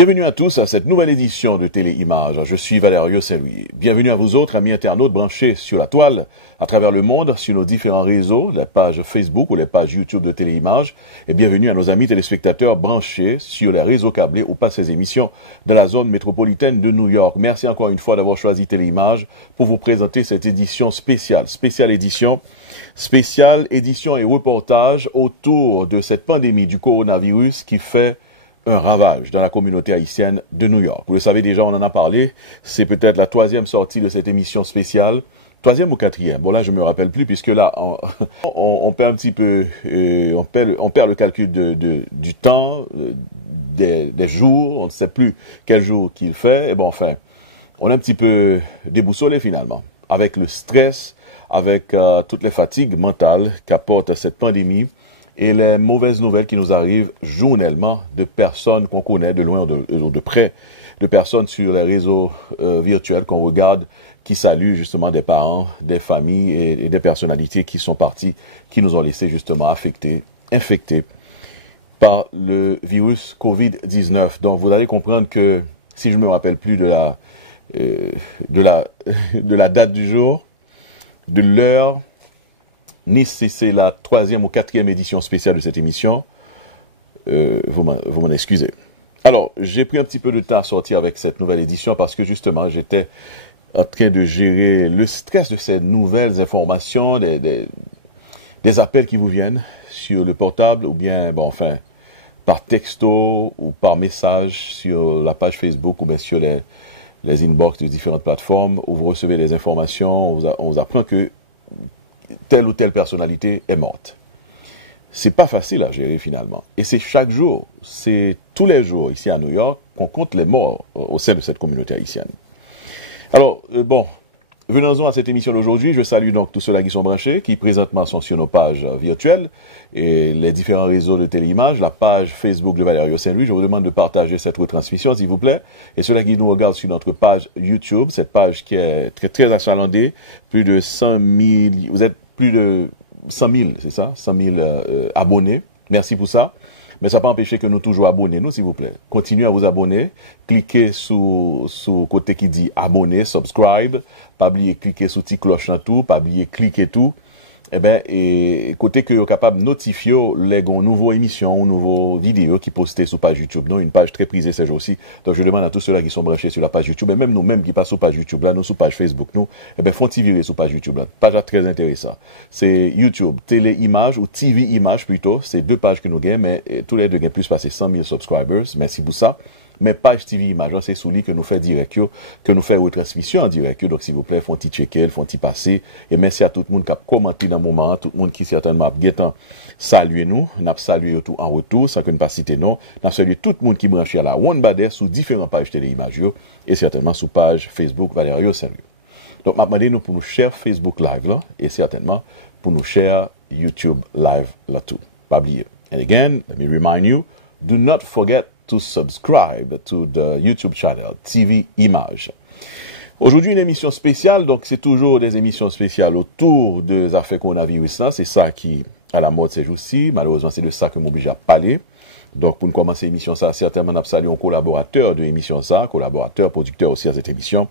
Bienvenue à tous à cette nouvelle édition de Téléimages. Je suis Valerio Saint-Louis. Bienvenue à vous autres, amis internautes branchés sur la toile, à travers le monde, sur nos différents réseaux, les pages Facebook ou les pages YouTube de Téléimages. Et bienvenue à nos amis téléspectateurs branchés sur les réseaux câblés ou pas ces émissions de la zone métropolitaine de New York. Merci encore une fois d'avoir choisi Téléimages pour vous présenter cette édition spéciale. Spéciale édition et reportage autour de cette pandémie du coronavirus qui fait un ravage dans la communauté haïtienne de New York. Vous le savez déjà, on en a parlé. C'est peut-être la troisième sortie de cette émission spéciale. Troisième ou quatrième? Bon, là, je me rappelle plus, puisque là, on perd un petit peu, on perd le calcul du temps, des jours. On ne sait plus quel jour qu'il fait. Et bon, enfin, on est un petit peu déboussolé finalement, avec le stress, avec toutes les fatigues mentales qu'apporte cette pandémie, et les mauvaises nouvelles qui nous arrivent journellement de personnes qu'on connaît de loin ou de près, de personnes sur les réseaux virtuels qu'on regarde, qui saluent justement des parents, des familles et des personnalités qui sont parties, qui nous ont laissés justement infectés par le virus COVID-19. Donc vous allez comprendre que, si je ne me rappelle plus de la date du jour, de l'heure, ni si c'est la troisième ou quatrième édition spéciale de cette émission, vous m'en excusez. Alors, j'ai pris un petit peu de temps à sortir avec cette nouvelle édition parce que justement, j'étais en train de gérer le stress de ces nouvelles informations, des appels qui vous viennent sur le portable ou bien, bon, enfin, par texto ou par message sur la page Facebook ou bien sur les inbox de différentes plateformes où vous recevez des informations, on vous apprend que telle ou telle personnalité est morte. C'est pas facile à gérer finalement. Et c'est chaque jour, c'est tous les jours ici à New York qu'on compte les morts au sein de cette communauté haïtienne. Alors, bon, venons-en à cette émission d'aujourd'hui. Je salue donc tous ceux-là qui sont branchés, qui présentement sont sur nos pages virtuelles et les différents réseaux de Téléimages, la page Facebook de Valerio Saint-Louis. Je vous demande de partager cette retransmission, s'il vous plaît. Et ceux-là qui nous regardent sur notre page YouTube, cette page qui est très, très achalandée, plus de 100 000, vous êtes plus de 100 000, c'est ça? 100 000 abonnés. Merci pour ça. Mais ça n'a pas empêché que nous toujours abonnez, nous, s'il vous plaît. Continuez à vous abonner. Cliquez sur le côté qui dit abonner, subscribe. Pas oublier cliquer sur petit cloche en tout. Pas oublier cliquer tout. Eh bien, et côté que vous êtes capable de notifier les nouvelles émissions, nouvelles vidéos qui postées sur page YouTube. Non, une page très prisée ces jours-ci. Donc, je demande à tous ceux-là qui sont branchés sur la page YouTube, et même nous-mêmes qui passent sur page YouTube, là, nous, sur page Facebook, nous, eh bien, font-ils virer sur page YouTube, là. Page très intéressante. C'est YouTube, Téléimages, ou TV Images plutôt. C'est deux pages que nous gagnons, mais tous les deux gagnent plus passer 100 000 subscribers. Merci pour ça. Mais page TV Images, c'est sous lui que nous fait direct, que nous fait retransmission en direct. Donc, s'il vous plaît, font-ils checker, font-ils passer. Et merci à tout le monde qui a commenté dans le moment, tout le monde qui certainement a guettant salué nous. N'a salué tout en retour, sans que nous pas citer non. N'a salué tout le monde qui branché à la One Bader sous différentes pages Téléimages et certainement sous page Facebook Valerio Saint-Louis. Donc, m'a demandé nous pour nous share Facebook Live là, et certainement pour nous share YouTube Live là tout. Pas oublier. And again, let me remind you, do not forget to subscribe to the YouTube channel TV Images. Aujourd'hui, une émission spéciale, donc c'est toujours des émissions spéciales autour des affaires coronavirus. C'est ça qui à la mode ces jours-ci. Malheureusement, c'est de ça que m'oblige à parler. Donc, pour nous commencer l'émission, ça, certainement, nous saluons un collaborateur de l'émission, ça, collaborateur, producteur aussi à cette émission.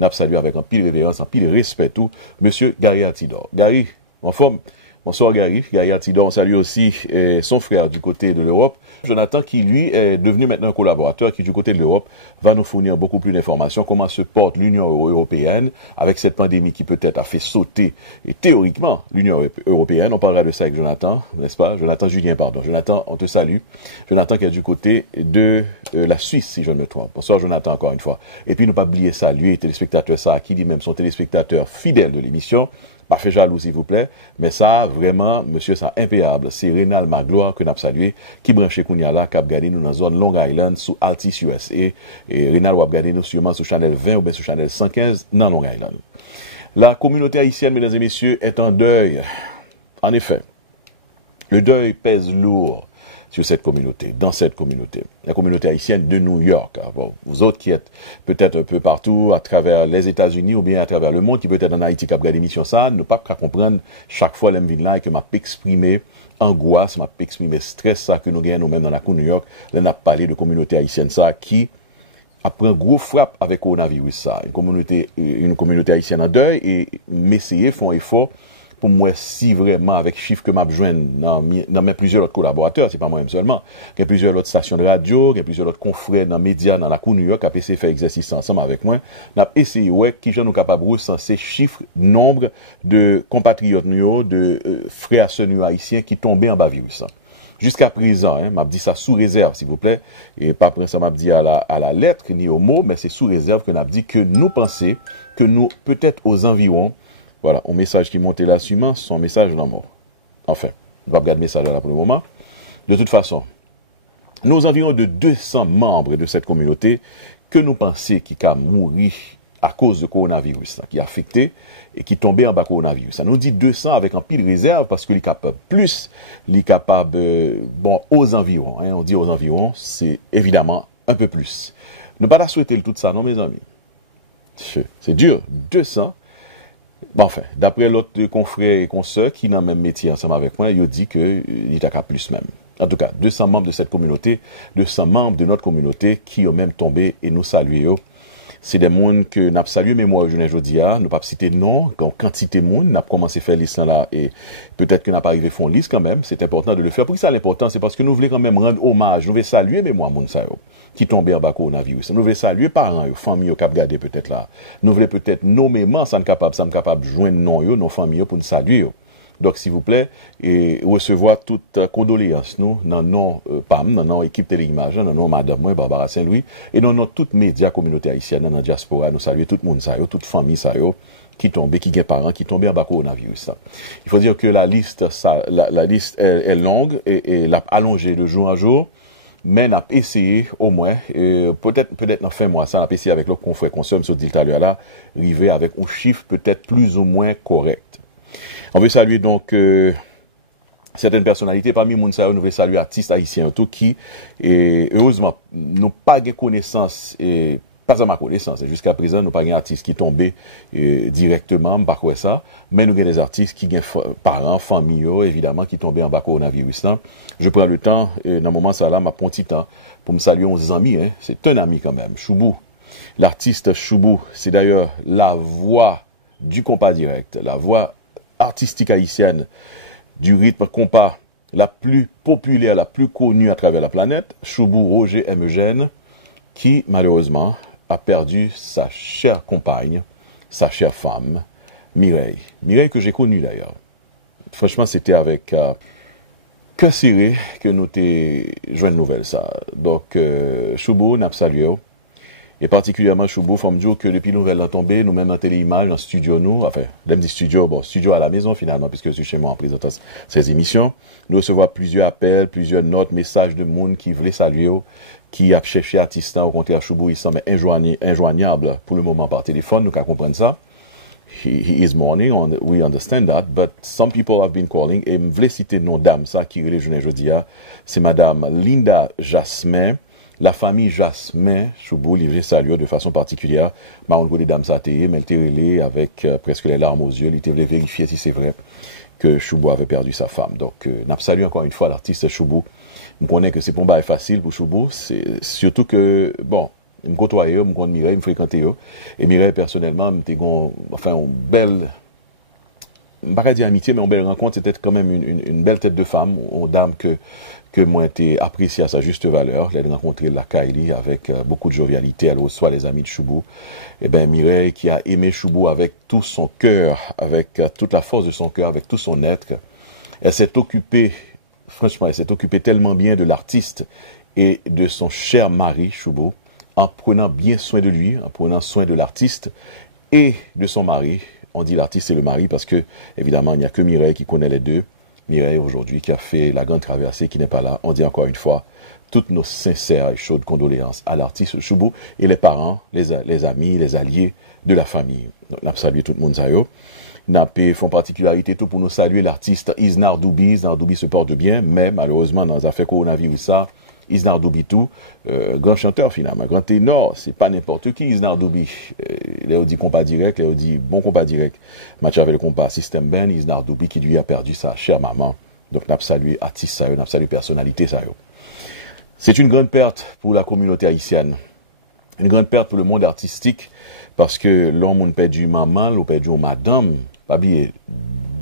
Nous saluons avec un pile de révérence, un pile de respect, tout, Monsieur Gary Altidor. Gary, en forme? Bonsoir Gary. Gary Altidor, on salue aussi son frère du côté de l'Europe. Jonathan qui lui est devenu maintenant un collaborateur qui du côté de l'Europe va nous fournir beaucoup plus d'informations. Comment se porte l'Union européenne avec cette pandémie qui peut-être a fait sauter et théoriquement l'Union européenne. On parlera de ça avec Jonathan, n'est-ce pas? Jonathan Julien, pardon. Jonathan, on te salue. Jonathan qui est du côté de la Suisse, si je ne me trompe. Bonsoir Jonathan encore une fois. Et puis ne pas oublier ça, lui, téléspectateur ça, qui dit même son téléspectateur fidèle de l'émission. Pas fait jaloux, s'il vous plaît. Mais ça, vraiment, monsieur, ça impayable. C'est Rénal Magloire que nous avons salué, qui branché Kounyala, qui a regardé nous dans la zone Long Island, sous Altis USA. Et Rénal a regardé nous sûrement sur Channel 20 ou bien sur Channel 115 dans Long Island. La communauté haïtienne, mesdames et messieurs, est en deuil. En effet, le deuil pèse lourd sur cette communauté, dans cette communauté, la communauté haïtienne de New York. Bon, vous autres qui êtes peut-être un peu partout à travers les États-Unis ou bien à travers le monde, qui peut-être en Haïti qui a regardé l'émission ça, ne pas comprendre chaque fois l'en là et que m'a exprimé angoisse, m'a exprimé stress ça que nous gagnons nous-mêmes dans la cour New York, là n'a parlé de communauté haïtienne ça qui après un gros frappe avec le coronavirus ça, une communauté haïtienne en deuil et m'essayer font effort pour moi si vraiment avec chiffres que m'a besoin dans mes plusieurs autres collaborateurs, c'est pas moi-même seulement, il y a plusieurs autres stations de radio, il y a plusieurs autres confrères dans les médias dans la cour New York qui ont essayé de faire exercice ensemble avec moi, n'a essayé ouais qui j'en nous capable de recenser chiffres nombre de compatriotes nous de frères sœurs haïtiens qui tombaient en bas virus. Jusqu'à présent, m'a dit ça sous réserve, s'il vous plaît, et pas après ça m'a dit à la lettre ni au mot, mais c'est sous réserve que n'a dit que nous pensons que nous, peut-être aux environs, voilà, un message qui montait là suivant, son message dans mort. Enfin, on va regarder le message là pour le moment. De toute façon, nous avons environ de 200 membres de cette communauté que nous pensons qui ont mouru à cause de coronavirus, qui est affecté et qui tombait en bas coronavirus. Ça nous dit 200 avec un pile réserve parce que les capable plus, les capable, bon, aux environs, on dit aux environs, c'est évidemment un peu plus. Ne pas la souhaiter tout ça, non, mes amis. C'est dur, 200. Bon, enfin, d'après l'autre confrère et consoeur qui n'a même métier ensemble avec moi, il dit qu'il est à plus même. En tout cas, 200 membres de cette communauté, 200 membres de notre communauté qui ont même tombé et nous saluons. C'est des gens que nous avons salué, mais moi, je ne dis pas, nous pas citer non, quantité de monde, nous avons commencé à faire liste là, et peut-être que nous n'avons pas arrivé à faire une liste quand même, c'est important de le faire. Pour ça, l'important, c'est parce que nous voulons quand même rendre hommage, nous voulons saluer, mais moi, qui tombent en bas coronavirus. Nous voulons saluer parents, familles, qui ont regardé peut-être là. Nous voulons peut-être nommément, ça nous capable de joindre nos familles pour nous saluer. Donc, s'il vous plaît, et recevoir toute condoléance, nous, dans nos PAM, dans nos équipes téléimage, dans nos madame, moi, Barbara Saint-Louis, et dans notre toute média communauté haïtienne, dans la diaspora, nous saluer tout le monde, toute famille, qui tombe, qui ont parents, qui tombent en bas coronavirus. Il faut dire que la liste, la liste est longue et l'a allongée de jour en jour, mais n'a essayé au moins, peut-être dans fin mois, ça, n'a essayé avec l'autre confrère consomme, ce dit tout à l'heure là, arriver avec un chiffre peut-être plus ou moins correct. On veut saluer donc certaines personnalités. Parmi les gens, nous voulons saluer artistes haïtiens tout qui, heureusement, n'ont pas de connaissance, pas à ma connaissance. Jusqu'à présent, nous n'avons pas d'artistes qui tombent directement, pas quoi ça, mais nous avons des artistes qui ont parents, familles, évidemment, qui tombent en bas coronavirus. Je prends le temps, dans le moment ça là, ma petit temps, pour me saluer aux amis. C'est un ami quand même, Choubou. L'artiste Choubou, c'est d'ailleurs la voix du compas direct, la voix artistique haïtienne du rythme compas la plus populaire, la plus connue à travers la planète, Choubou Roger M. Eugène, qui malheureusement a perdu sa chère compagne, sa chère femme, Mireille. Mireille que j'ai connue d'ailleurs. Franchement, c'était avec cœur serré que nous t'ai joint de nouvelles ça. Donc, Choubou, n'a pas salué. Et particulièrement Choubou, faut me dire que depuis nous l'avons tombé, nous même dans téléimage, dans studio nous, enfin, l'aime dit studio, bon, studio à la maison finalement, puisque je suis chez moi en présentant ces émissions, nous recevons plusieurs appels, plusieurs notes, messages de monde qui voulaient saluer, qui a cherché artiste, au contraire Choubou, il semble injoignable pour le moment par téléphone, nous qu'à comprendre ça. He is mourning, we understand that, but some people have been calling, et me voulais citer le nom dame, ça, qui est je dis, c'est madame Linda Jasmin. La famille Jasmin Choubou, livré salué de façon particulière. Marron côté dame Satéé, mais elle était relée avec presque les larmes aux yeux. Il était vérifier si c'est vrai que Choubou avait perdu sa femme. Donc, n'a salué encore une fois l'artiste Choubou. Je connais que c'est pas un facile pour Choubou. C'est surtout que, bon, je me côtoie, je me connais Mireille, je me fréquente. Et Mireille, personnellement, enfin, une belle, pas dire amitié, mais une belle rencontre. C'était quand même une belle tête de femme, une dame que moi été apprécié à sa juste valeur. Elle a rencontré la Kaili avec beaucoup de jovialité. Elle reçoit les amis de Choubou. Et bien, Mireille, qui a aimé Choubou avec tout son cœur, avec toute la force de son cœur, avec tout son être, elle s'est occupée, franchement, elle s'est occupée tellement bien de l'artiste et de son cher mari, Choubou, en prenant bien soin de lui, en prenant soin de l'artiste et de son mari. On dit l'artiste et le mari parce que, évidemment, il n'y a que Mireille qui connaît les deux. Mireille aujourd'hui qui a fait la grande traversée, qui n'est pas là. On dit encore une fois toutes nos sincères et chaudes condoléances à l'artiste Choubou et les parents, les amis, les alliés de la famille. On a salué tout le monde. N'a pas font particularité tout pour nous saluer l'artiste Isnar Doubi. Isnar Doubi se porte bien, mais malheureusement dans les affaires coronavirus ça, Isnar Doubi tout, grand chanteur finalement, grand ténor, c'est pas n'importe qui Isnar Doubi. Là on dit compas direct, là on dit bon compas direct. Match avec le compas System Ben, Isnar Doubi qui lui a perdu sa chère maman. Donc n'a pas salué artiste ça, n'a pas salué personnalité ça. C'est une grande perte pour la communauté haïtienne. Une grande perte pour le monde artistique parce que l'homme a perdu maman, l'on a perdu madame. Pas oublier,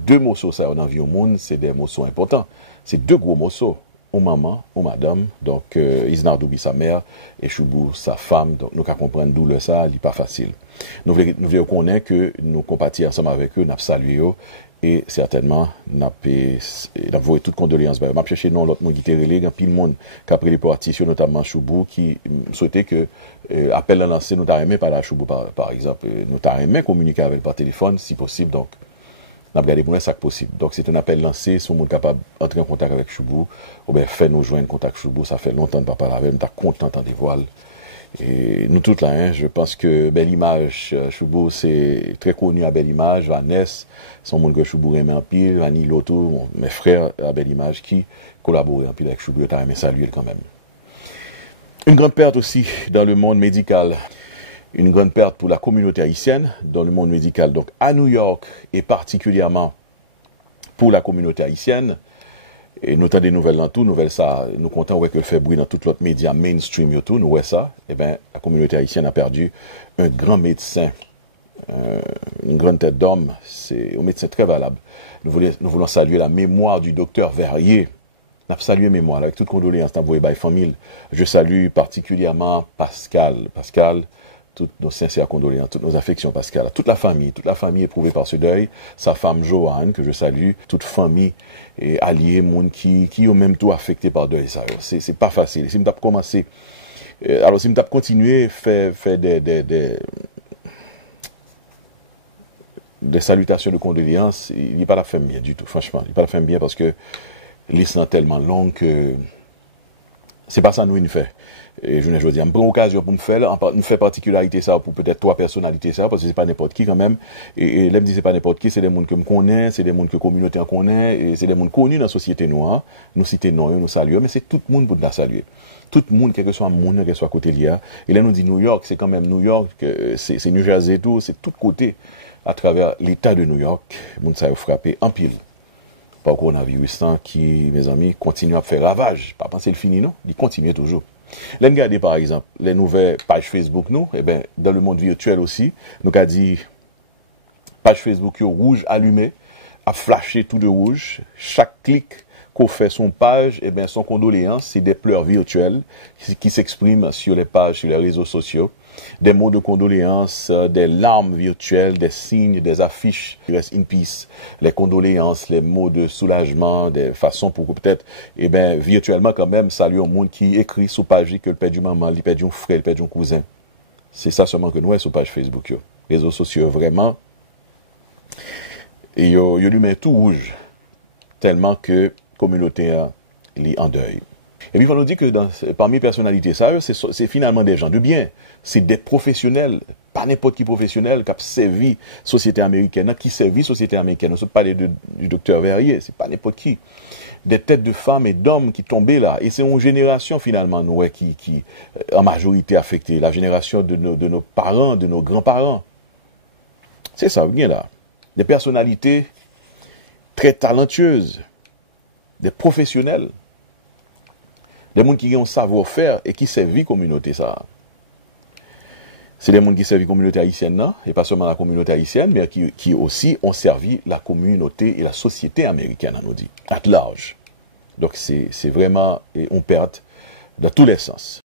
deux morceaux ça dans vie au monde, c'est des morceaux importants. C'est deux gros morceaux. Au maman, au madame, donc Isnar Doubi sa mère et Choubou sa femme, donc nous qu'à comprendre d'où le ça, il n'est pas facile. Nous voulons connaître que nous compatir ensemble avec eux, nous saluer eux et certainement nous avons toutes condoléances. M'a cherché non l'autre monde qui était relé, puis le monde qui a pris les parties, notamment Choubou qui souhaitait que appel à lancer nous t'a aimé par la Choubou par exemple, nous t'a aimé communiquer avec par téléphone si possible donc. On a regardé pour ça que possible. Donc c'est un appel lancé, si on est capable d'entrer en contact avec Choubou, ou bien fait nous joindre contact Choubou, ça fait longtemps de pas parler avec, nous sommes contents des voiles. Et nous toutes là, hein, je pense que Belle Image, Choubou c'est très connu à Belle Image, Vanessa, son monde que Choubou aime en pile, Vanille Loto, mes frères à Belle Image qui collaborent en pile avec Choubou, t'as aimé saluer quand même. Une grande perte aussi dans le monde médical. Une grande perte pour la communauté haïtienne dans le monde médical. Donc à New York et particulièrement pour la communauté haïtienne, et nous avons des nouvelles dans tout, nouvelles ça, nous comptons que le fait bruit dans tout l'autre média mainstream et tout, nous voyons ça, et bien la communauté haïtienne a perdu un grand médecin, une grande tête d'homme, c'est un médecin très valable. Nous voulons saluer la mémoire du docteur Verrier. Nous avons salué mémoire avec toute condoléance, nous avons famille. Je salue particulièrement Pascal, toutes nos sincères condoléances, toutes nos affections, Pascal, à toute la famille éprouvée par ce deuil, sa femme Joanne, que je salue, toute famille et alliés, monde qui ont même tout affecté par deuil, ça. C'est pas facile. Si nous avons commencé, alors si nous avons continué, faire des salutations de condoléances, il n'est pas la femme bien du tout, franchement. Il n'est pas la femme bien parce que l'histoire est tellement longue que c'est pas ça nous une fait. Et je ne dis, une bonne occasion pour nous faire particularité ça pour peut-être trois personnalités ça parce que c'est pas n'importe qui quand même. Et là me dit c'est pas n'importe qui, c'est des gens que me connaissent, c'est des gens que la communauté en connaît, et c'est des gens connus dans la société noire. Nous citons non, nous saluons, mais c'est tout le monde pour nous saluer. Tout le monde, quel que soit le monde, quel que soit côté lié. Et là nous dit New York, c'est quand même New York, c'est New Jersey et tout, c'est tout côté à travers l'État de New York, monde ça a frappé en pile. Par coronavirus qui, mes amis, continue à faire ravage. Pas penser le fini, non? Il continue toujours. Là, regardez par exemple les nouvelles pages Facebook, nous, eh ben, dans le monde virtuel aussi, nous avons dit page Facebook rouge allumée, à flasher tout de rouge. Chaque clic qu'on fait son page, eh ben, son condoléance, c'est des pleurs virtuelles qui s'expriment sur les pages, sur les réseaux sociaux. Des mots de condoléances, des larmes virtuelles, des signes, des affiches, rest in peace, les condoléances, les mots de soulagement, des façons pour peut-être, eh ben, virtuellement quand même, saluer au monde qui écrit sur page que le père du maman, le père du frère, le père du cousin. C'est ça seulement que nous avons sur page Facebook, yo. Réseaux sociaux, vraiment. Et yo lui met tout rouge, tellement que la communauté est en deuil. Et puis, on nous dit que parmi les personnalités, ça, c'est finalement des gens de bien. C'est des professionnels, pas n'importe qui professionnel, qui a servi la société américaine, qui servi la société américaine. On se parle du docteur Verrier, c'est pas n'importe qui. Des têtes de femmes et d'hommes qui tombaient là. Et c'est une génération, finalement, nous, qui en majorité affectée. La génération de nos parents, de nos grands-parents. C'est ça, bien là. Des personnalités très talentueuses, des professionnels. Des gens qui ont un savoir-faire et qui servent la communauté, ça. C'est des gens qui servent la communauté haïtienne, non? Et pas seulement la communauté haïtienne, mais qui aussi ont servi la communauté et la société américaine, on nous dit, à large. Donc c'est vraiment une perte dans tous les sens.